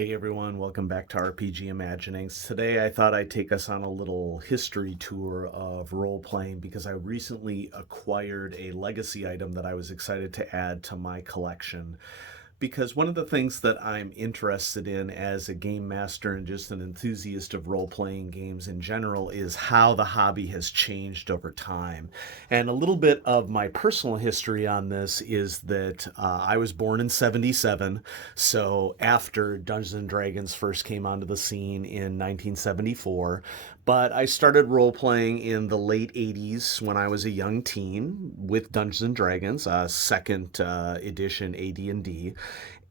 Hey everyone, welcome back to RPG Imaginings. Today I thought I'd take us on a little history tour of role playing because I recently acquired a legacy item that I was excited to add to my collection. Because one of the things that I'm interested in as a game master and just an enthusiast of role playing games in general is how the hobby has changed over time. And a little bit of my personal history on this is that I was born in '77, so after Dungeons and Dragons first came onto the scene in 1974. But I started role playing in the late '80s when I was a young teen with Dungeons and Dragons, second edition AD&D.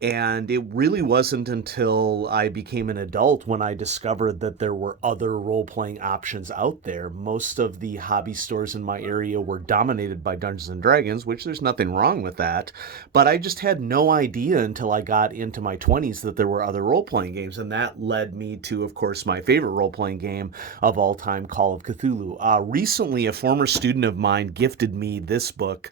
And it really wasn't until I became an adult when I discovered that there were other role playing options out there. Most of the hobby stores in my area were dominated by Dungeons and Dragons, which there's nothing wrong with that. But I just had no idea until I got into my 20s that there were other role playing games. And that led me to, of course, my favorite role playing game of all time, Call of Cthulhu. Recently, a former student of mine gifted me this book,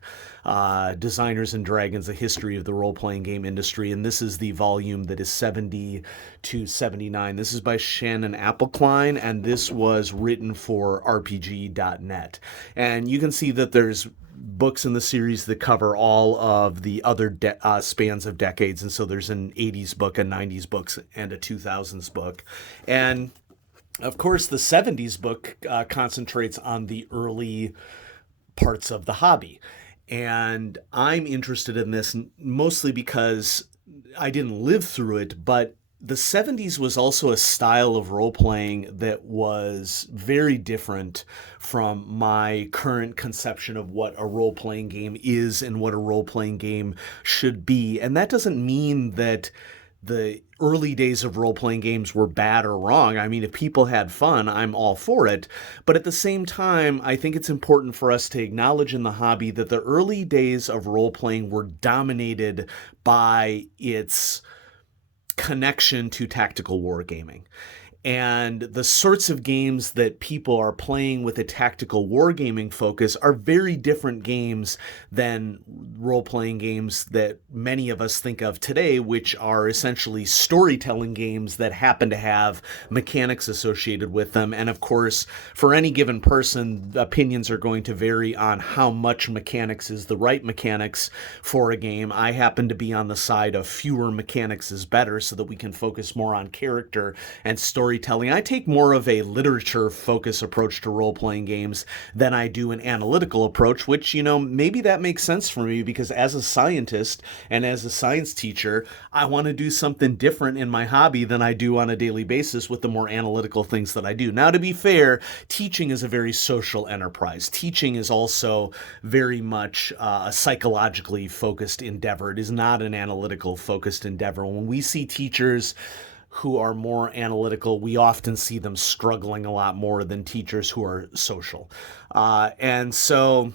Designers and Dragons, A History of the Role-Playing Game Industry, and this is the volume that is 70 to 79. This is by Shannon Appelkline, and this was written for RPG.net. And you can see that there's books in the series that cover all of the other spans of decades, and so there's an 80s book, a 90s book, and a 2000s book. And of course, the '70s book concentrates on the early parts of the hobby. And I'm interested in this mostly because I didn't live through it, but the '70s was also a style of role playing that was very different from my current conception of what a role playing game is and what a role playing game should be. And that doesn't mean that the early days of role playing games were bad or wrong. I mean, if people had fun, I'm all for it. But at the same time, I think it's important for us to acknowledge in the hobby that the early days of role playing were dominated by its connection to tactical wargaming. And the sorts of games that people are playing with a tactical wargaming focus are very different games than role-playing games that many of us think of today, which are essentially storytelling games that happen to have mechanics associated with them. And of course, for any given person, opinions are going to vary on how much mechanics is the right mechanics for a game. I happen to be on the side of fewer mechanics is better so that we can focus more on character and storytelling. I take more of a literature focus approach to role-playing games than I do an analytical approach, which, maybe that makes sense for me because as a scientist and as a science teacher, I want to do something different in my hobby than I do on a daily basis with the more analytical things that I do. Now, to be fair, teaching is a very social enterprise. Teaching is also very much a psychologically focused endeavor. It is not an analytical focused endeavor. When we see teachers who are more analytical, we often see them struggling a lot more than teachers who are social. And so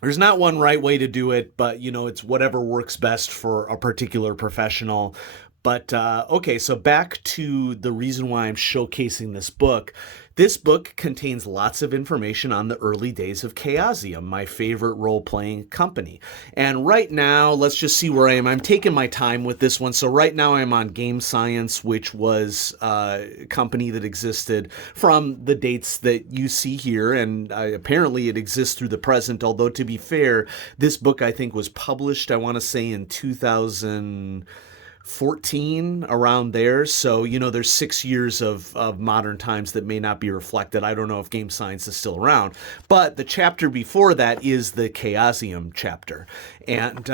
there's not one right way to do it, but it's whatever works best for a particular professional. But okay, so back to the reason why I'm showcasing this book. This book contains lots of information on the early days of Chaosium, my favorite role-playing company. And right now, let's just see where I am. I'm taking my time with this one. So right now I'm on Game Science, which was a company that existed from the dates that you see here. And apparently it exists through the present, although to be fair, this book I think was published, I want to say in 2014, around there. So, there's 6 years of modern times that may not be reflected. I don't know if Game Science is still around. But the chapter before that is the Chaosium chapter. And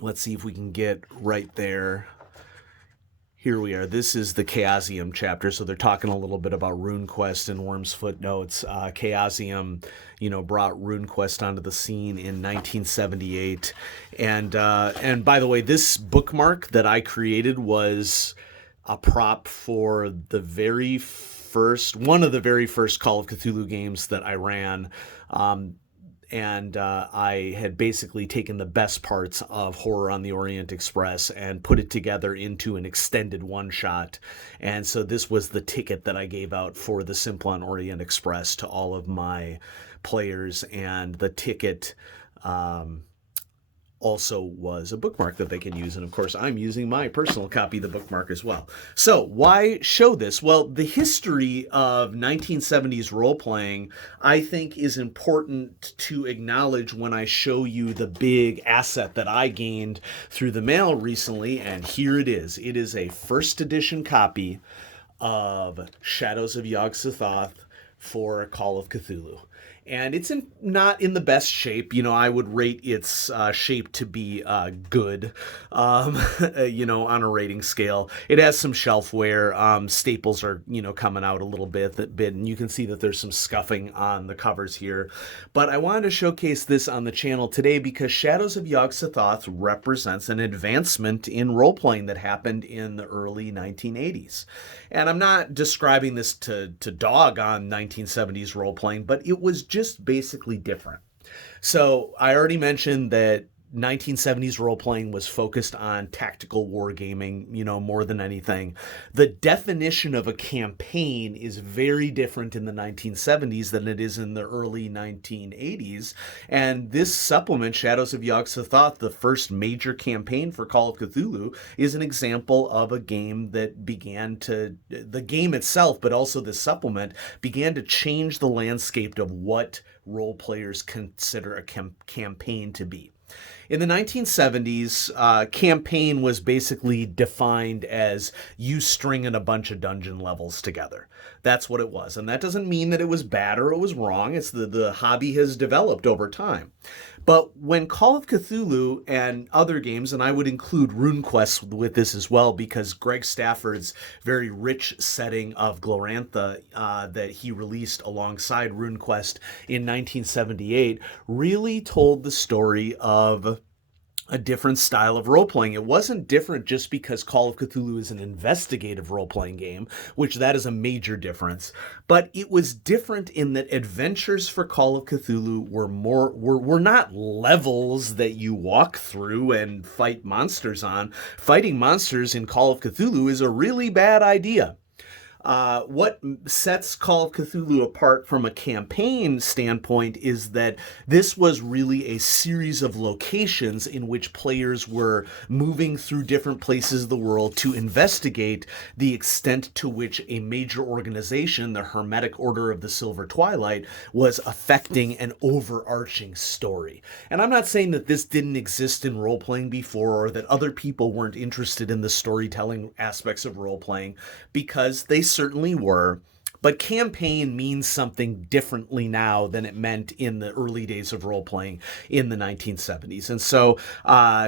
let's see if we can get right there. Here we are. This is the Chaosium chapter. So they're talking a little bit about RuneQuest and Worm's Footnotes. Chaosium, brought RuneQuest onto the scene in 1978. And by the way, this bookmark that I created was a prop for one of the very first Call of Cthulhu games that I ran. And I had basically taken the best parts of Horror on the Orient Express and put it together into an extended one-shot. And so this was the ticket that I gave out for the Simplon Orient Express to all of my players. And the ticket also was a bookmark that they can use. And of course, I'm using my personal copy of the bookmark as well. So why show this? Well, the history of 1970s role-playing, I think, is important to acknowledge when I show you the big asset that I gained through the mail recently. And here it is. It is a first edition copy of Shadows of Yog-Sothoth for Call of Cthulhu. And it's not in the best shape. I would rate its shape to be good, on a rating scale. It has some shelf wear. Staples are, coming out a little bit, and you can see that there's some scuffing on the covers here. But I wanted to showcase this on the channel today because Shadows of Yog-Sothoth represents an advancement in role-playing that happened in the early 1980s. And I'm not describing this to dog on 1970s role-playing, but it was just basically different. So I already mentioned that 1970s role-playing was focused on tactical wargaming, more than anything. The definition of a campaign is very different in the 1970s than it is in the early 1980s. And this supplement, Shadows of Yog-Sothoth, the first major campaign for Call of Cthulhu, is an example of a game that the game itself, but also the supplement, began to change the landscape of what role players consider a campaign to be. In the 1970s, campaign was basically defined as you stringing a bunch of dungeon levels together. That's what it was. And that doesn't mean that it was bad or it was wrong. It's the hobby has developed over time. But when Call of Cthulhu and other games, and I would include RuneQuest with this as well, because Greg Stafford's very rich setting of Glorantha that he released alongside RuneQuest in 1978 really told the story of a different style of role-playing. It wasn't different just because Call of Cthulhu is an investigative role-playing game, which that is a major difference, but it was different in that adventures for Call of Cthulhu were not levels that you walk through and fight monsters on. Fighting monsters in Call of Cthulhu is a really bad idea. What sets Call of Cthulhu apart from a campaign standpoint is that this was really a series of locations in which players were moving through different places of the world to investigate the extent to which a major organization, the Hermetic Order of the Silver Twilight, was affecting an overarching story. And I'm not saying that this didn't exist in role-playing before or that other people weren't interested in the storytelling aspects of role-playing, because they certainly were, but campaign means something differently now than it meant in the early days of role-playing in the 1970s. And so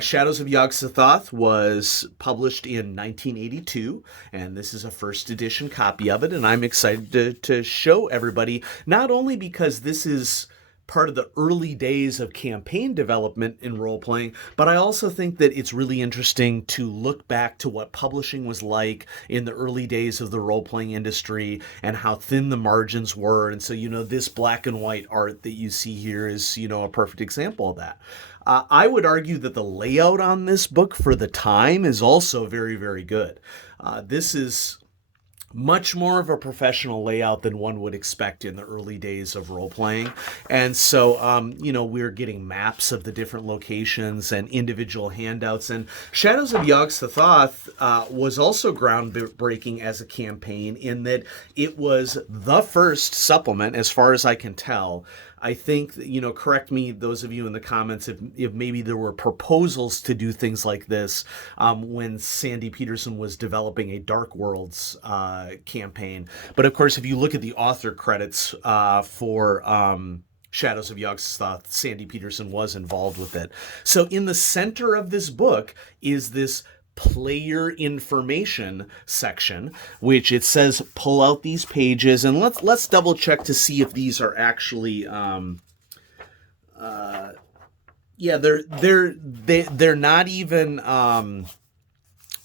Shadows of Yog-Sothoth was published in 1982, and this is a first edition copy of it, and I'm excited to show everybody, not only because this is part of the early days of campaign development in role-playing, but I also think that it's really interesting to look back to what publishing was like in the early days of the role-playing industry and how thin the margins were. And so, this black and white art that you see here is, a perfect example of that. I would argue that the layout on this book for the time is also very, very good. This is much more of a professional layout than one would expect in the early days of role-playing. And so, we're getting maps of the different locations and individual handouts. And Shadows of Yog-Sothoth was also groundbreaking as a campaign in that it was the first supplement, as far as I can tell. I think, correct me, those of you in the comments, if maybe there were proposals to do things like this when Sandy Peterson was developing a Dark Worlds campaign. But of course, if you look at the author credits for Shadows of Yog-Sothoth, Sandy Peterson was involved with it. So in the center of this book is this player information section, which it says pull out these pages, and let's double check to see if these are actually they're not even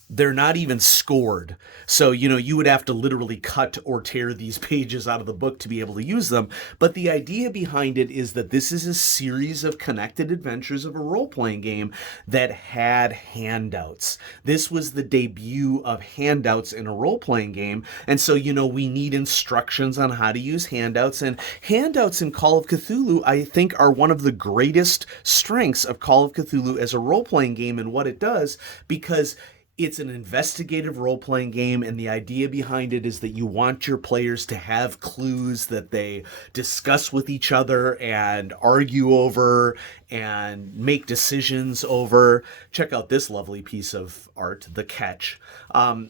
they're not even scored. So, you would have to literally cut or tear these pages out of the book to be able to use them. But the idea behind it is that this is a series of connected adventures of a role-playing game that had handouts. This was the debut of handouts in a role-playing game. And so, we need instructions on how to use handouts. And handouts in Call of Cthulhu, I think, are one of the greatest strengths of Call of Cthulhu as a role-playing game and what it does, because it's an investigative role-playing game, and the idea behind it is that you want your players to have clues that they discuss with each other and argue over and make decisions over. Check out this lovely piece of art, The Catch.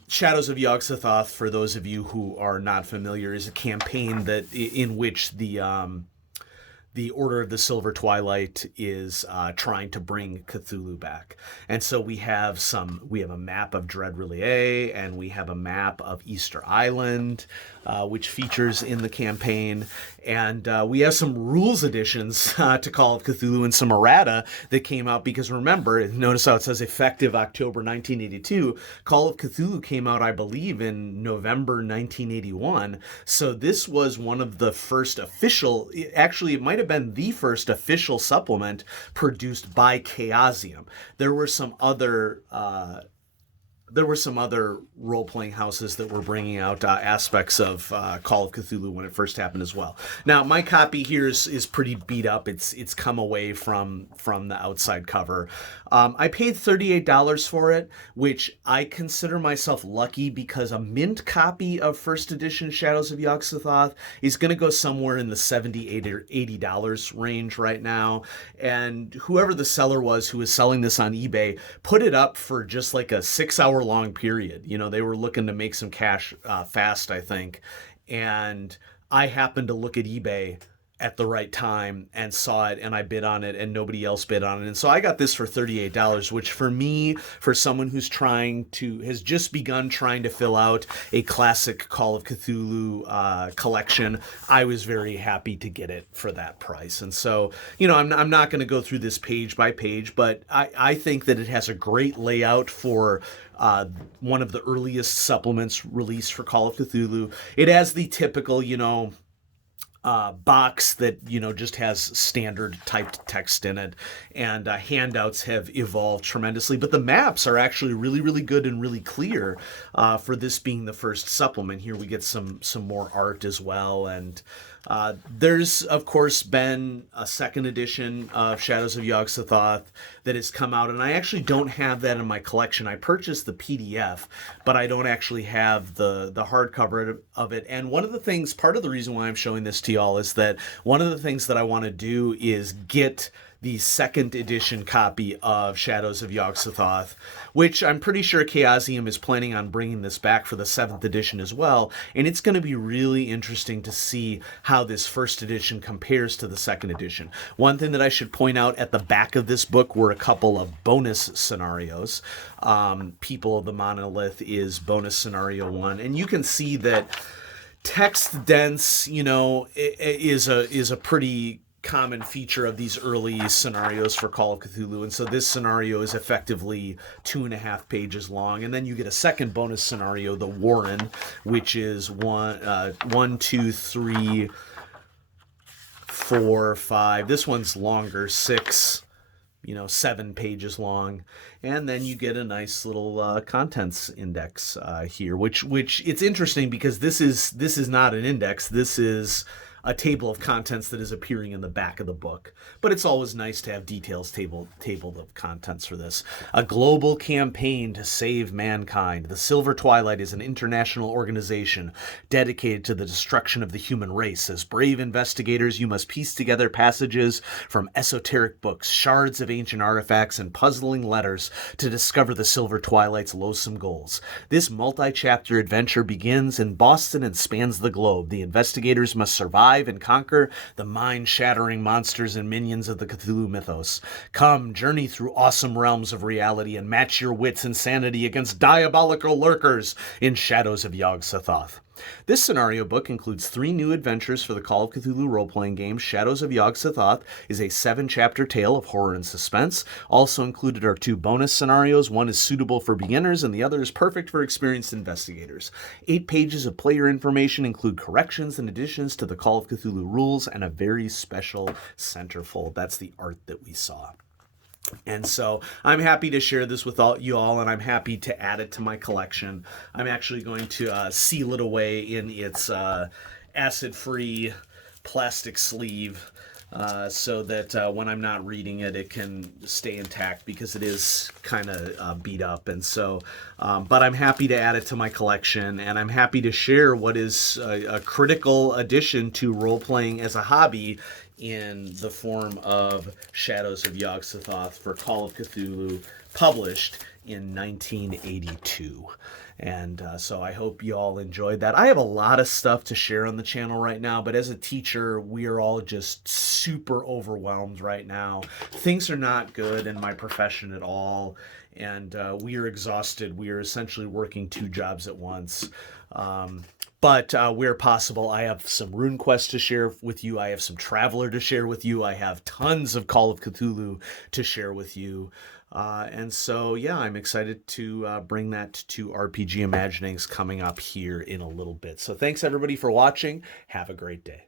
Shadows of Yog-Sothoth, for those of you who are not familiar, is a campaign in which the Order of the Silver Twilight is trying to bring Cthulhu back. And so we have a map of Dread Relie, and we have a map of Easter Island, which features in the campaign. And we have some rules additions to Call of Cthulhu and some errata that came out, because remember, notice how it says effective October 1982. Call of Cthulhu came out, I believe, in November 1981. So this was one of the first official, actually it might have been the first official supplement produced by Chaosium. There were some other role-playing houses that were bringing out aspects of Call of Cthulhu when it first happened as well. Now, my copy here is pretty beat up. It's come away from the outside cover. I paid $38 for it, which I consider myself lucky, because a mint copy of first edition Shadows of Yog-Sothoth is going to go somewhere in the $70 or $80 range right now. And whoever the seller was who was selling this on eBay put it up for just like a 6-hour long period. They were looking to make some cash fast, I think. And I happened to look at eBay at the right time and saw it, and I bid on it, and nobody else bid on it. And so I got this for $38, which for me, for someone who's has just begun trying to fill out a classic Call of Cthulhu collection, I was very happy to get it for that price. And so, I'm not going to go through this page by page, but I think that it has a great layout for one of the earliest supplements released for Call of Cthulhu. It has the typical, box that just has standard typed text in it, and handouts have evolved tremendously, but the maps are actually really, really good and really clear for this being the first supplement. Here we get some more art as well, and there's of course been a second edition of Shadows of Yog-Sothoth that has come out, and I actually don't have that in my collection. I purchased the PDF, but I don't actually have the hardcover of it. And part of the reason why I'm showing this to y'all is that one of the things that I want to do is get the second edition copy of Shadows of Yog-Sothoth, which I'm pretty sure Chaosium is planning on bringing this back for the 7th edition as well, and it's going to be really interesting to see how this first edition compares to the second edition. One thing that I should point out, at the back of this book were a couple of bonus scenarios. People of the Monolith is bonus scenario 1, and you can see that text dense, is a pretty common feature of these early scenarios for Call of Cthulhu. And so this scenario is effectively 2.5 pages long. And then you get a second bonus scenario, the Warren, which is 1, 2, 3, 4, 5. This one's longer, 6, 7 pages long. And then you get a nice little contents index here, which it's interesting because this is not an index. This is a table of contents that is appearing in the back of the book. But it's always nice to have details table of contents for this. A global campaign to save mankind. The Silver Twilight is an international organization dedicated to the destruction of the human race. As brave investigators, you must piece together passages from esoteric books, shards of ancient artifacts, and puzzling letters to discover the Silver Twilight's loathsome goals. This multi-chapter adventure begins in Boston and spans the globe. The investigators must survive and conquer the mind-shattering monsters and minions of the Cthulhu mythos. Come, journey through awesome realms of reality and match your wits and sanity against diabolical lurkers in Shadows of Yog-Sothoth. This scenario book includes 3 new adventures for the Call of Cthulhu role-playing game. Shadows of Yog-Sothoth is a 7-chapter tale of horror and suspense. Also included are 2 bonus scenarios. One is suitable for beginners and the other is perfect for experienced investigators. 8 pages of player information include corrections and additions to the Call of Cthulhu rules and a very special centerfold. That's the art that we saw. And so I'm happy to share this with you all, and I'm happy to add it to my collection. I'm actually going to seal it away in its acid-free plastic sleeve so that when I'm not reading it, it can stay intact because it is kind of beat up. And so, but I'm happy to add it to my collection, and I'm happy to share what is a critical addition to role-playing as a hobby in the form of Shadows of Yog-Sothoth for Call of Cthulhu, published in 1982. And so I hope you all enjoyed that. I have a lot of stuff to share on the channel right now, but as a teacher, we are all just super overwhelmed right now. Things are not good in my profession at all, and we are exhausted. We are essentially working 2 jobs at once. But where possible, I have some RuneQuest to share with you. I have some Traveler to share with you. I have tons of Call of Cthulhu to share with you. And so, yeah, I'm excited to bring that to RPG Imaginings coming up here in a little bit. So thanks, everybody, for watching. Have a great day.